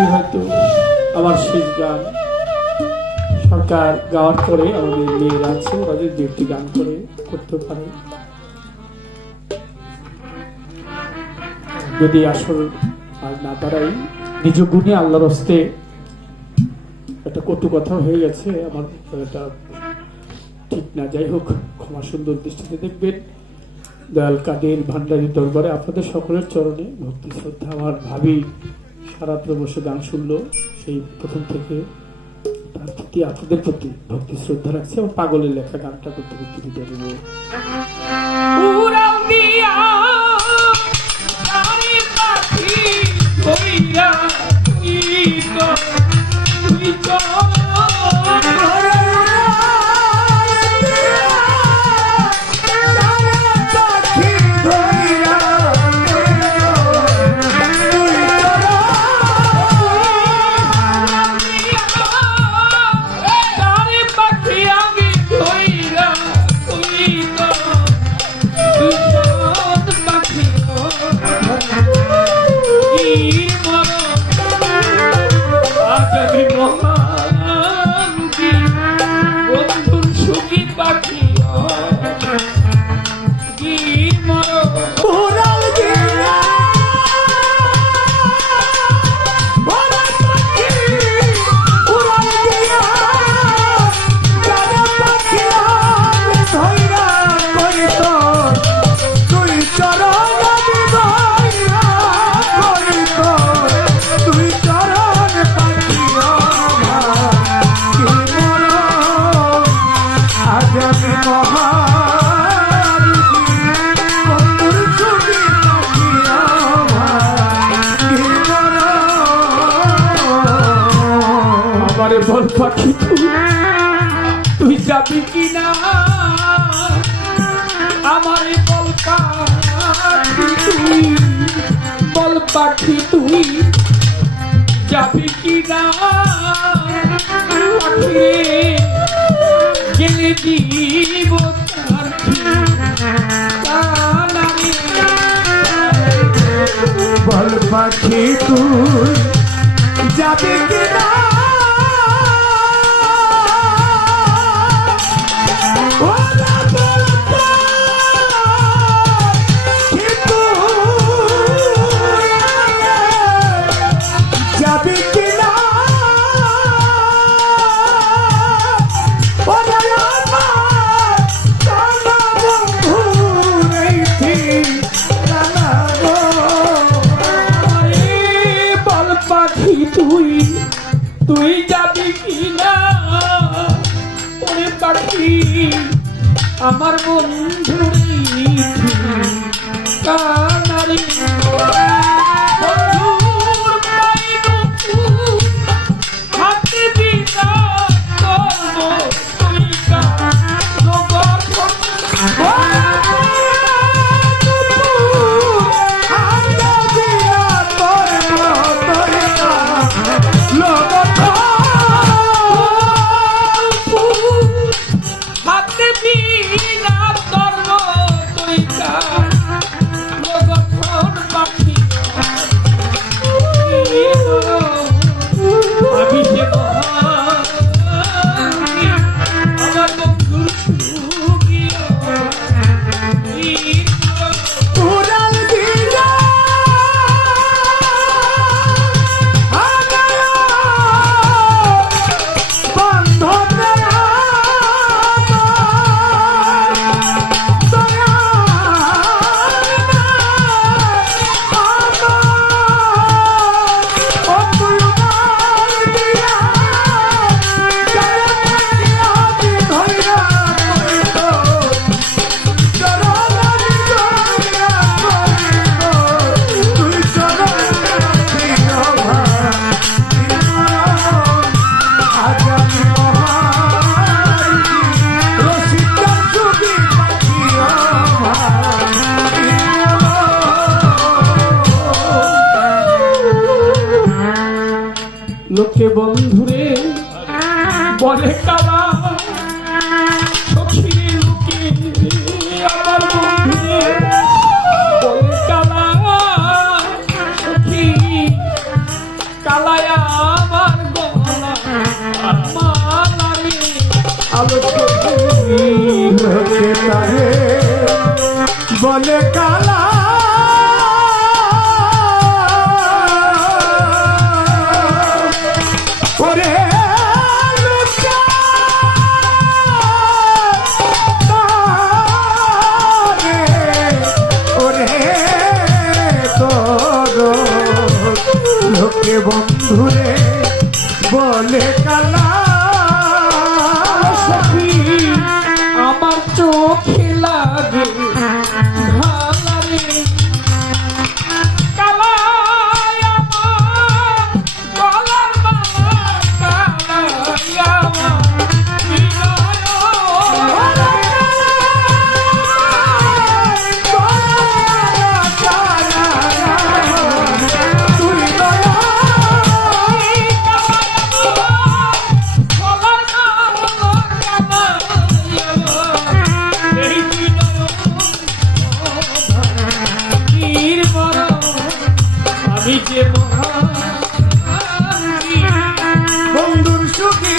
গানটি হয়তো আমার শেষ গান। সরকার গাওয়ার পরে আমাদের মেয়েরা আছে, ওরা যদি দু একটি গান করে করতে পারে, যদি আসল আর না দাঁড়াই, নিজ গুণে আল্লাহর হস্তে একটা কটু কথা হয়ে গেছে, আমার এটা ঠিক না। যাই হোক, ক্ষমা সুন্দর দৃষ্টিতে দেখবেন। দয়াল কাদের ভান্ডারীর দরবারে আপনাদের সকলের চরণে ভক্তি শ্রদ্ধা। আমার ভাবি সারাত্র বসে গান শুনলো সেই প্রথম থেকে, তার প্রতি আপনাদের প্রতি ভক্তি শ্রদ্ধা রাখছি। আমার পাগলের লেখা গানটা করতে করতে দিতে দেবো। বল পাখি তুই যাবি কিনা, আমার বল পাখি তুই, বল পাখি তুই যাবি কিনা, গেলে দিব বল পাখি তুই যাবি কিনা, তুই যাবি কিনা, ওরে পাখি আমার বন্ধু কানারি হাতে দিনা লোকে বন্ধুরে বলে কালা, সখী লোকে আমার বন্ধুরে বলে কালা, সখী কালায়া তারে বলে কালা ওরে লোকে বন্ধুরে বলে কালা সখী আমার চোখে লাগে ভালা রে কালাই আমার গলার মালা কালাই আমার বন্ধুর সুখী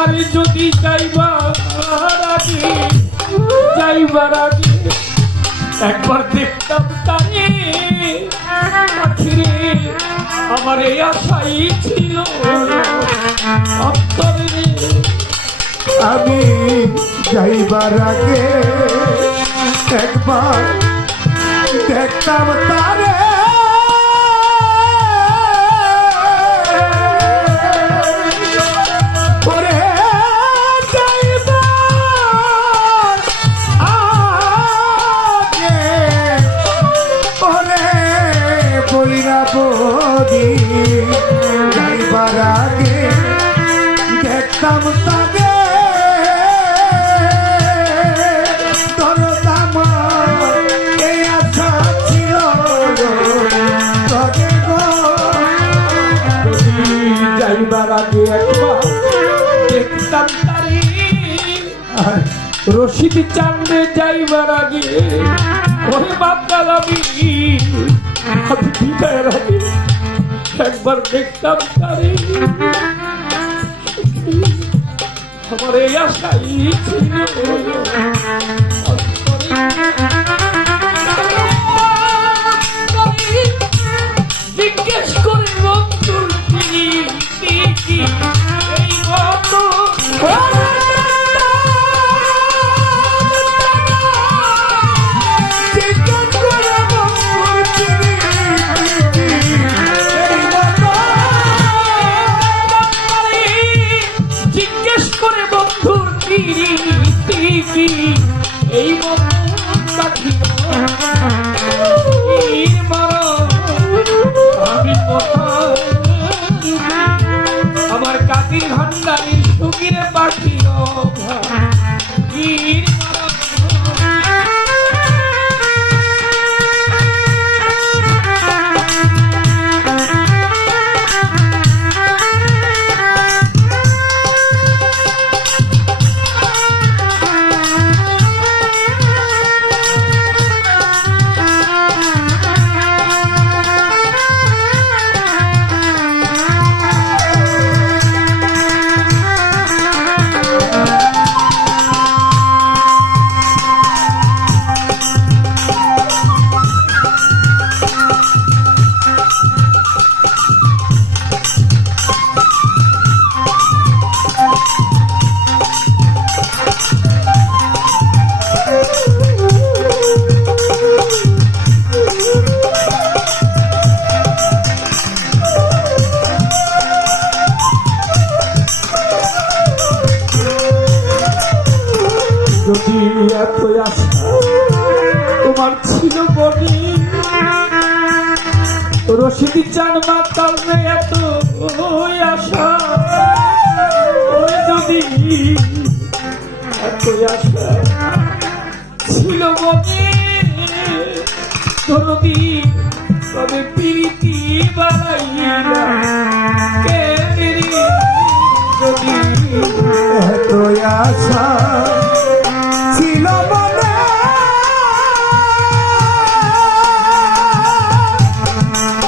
আরে যদি যাইবার আগে একবার দেখতাম তারে আখিরে আমার এই আশাই ছিল অন্তরে আমি যাইবার আগে একবার দেখতাম তারে যাইবার আগে দেখতাম তাকে দরদাম এই আশা ছিল যাইবার আগে একবার দেখতাম তারি রশিদ চান্দে যাইবার আগে ওরে বাদল আমি বিদায়ের আগে একবার দেখতাম তারে আমার এই আশাই ছিল জিজ্ঞেস করে বন্ধুর কি এই মতো এই আমি আমার কাতির ভান্ডারি সুগিরে পাখি এতই আশা তোমার ছিল বলি রশিদি চান মাতাল এত আশা ওই যদি এতই আশা ছিল বলি ধরদি তবে প্রীতি বাড়াইয়া কেন যদি এত আশা ছিল মনে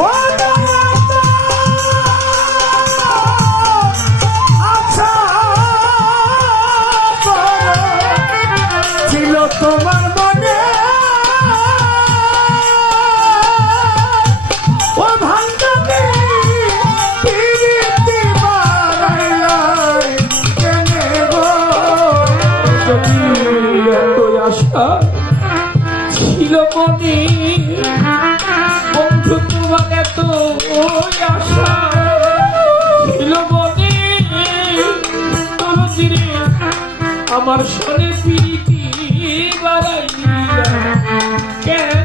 ও দয়াতা, আশা ছিল তোমার মনে ও ভাঙ্গাতে পিরিতি বাড়াইলাই কেনে গো যদি এত আশা ছিল মনে বন্ধু তোমার এত আশা ছিল মনে দিনে আমার সনে প্রীতি বাড়াইয়া কেন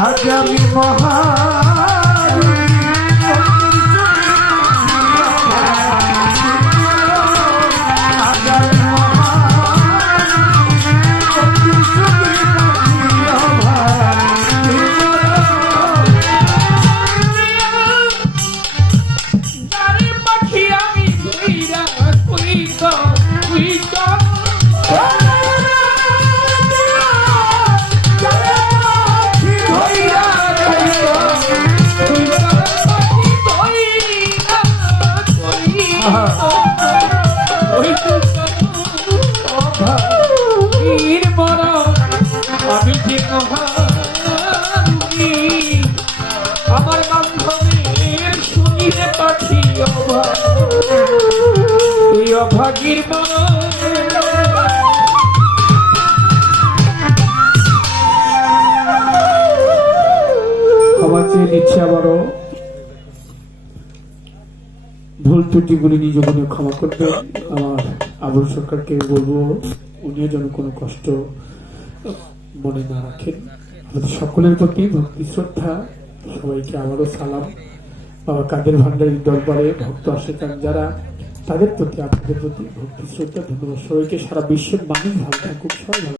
আজ আমি মহা আমি যে মহারুণী আমার বান্ধবের শুনিলে পাখি এই অভাগীর মন ক্ষমা চেয়ে নিচ্ছে আবারও ভুল ত্রুটিগুলি নিজ মনে ক্ষমা করবে আমার আবুল সরকারকে বলবো উনিও যেন কোনো কষ্ট মনে না রাখেন আমাদের সকলের প্রতি ভক্তি শ্রদ্ধা সবাইকে আবারও সালাম বাবা কাদের ভান্ডারীর দরবারে ভক্ত আশেকান যারা তাদের প্রতি আপনাদের প্রতি ভক্তি শ্রদ্ধা ধন্যবাদ সবাইকে সারা বিশ্বের মানুষ ভালো থাকুক সবাই ভালো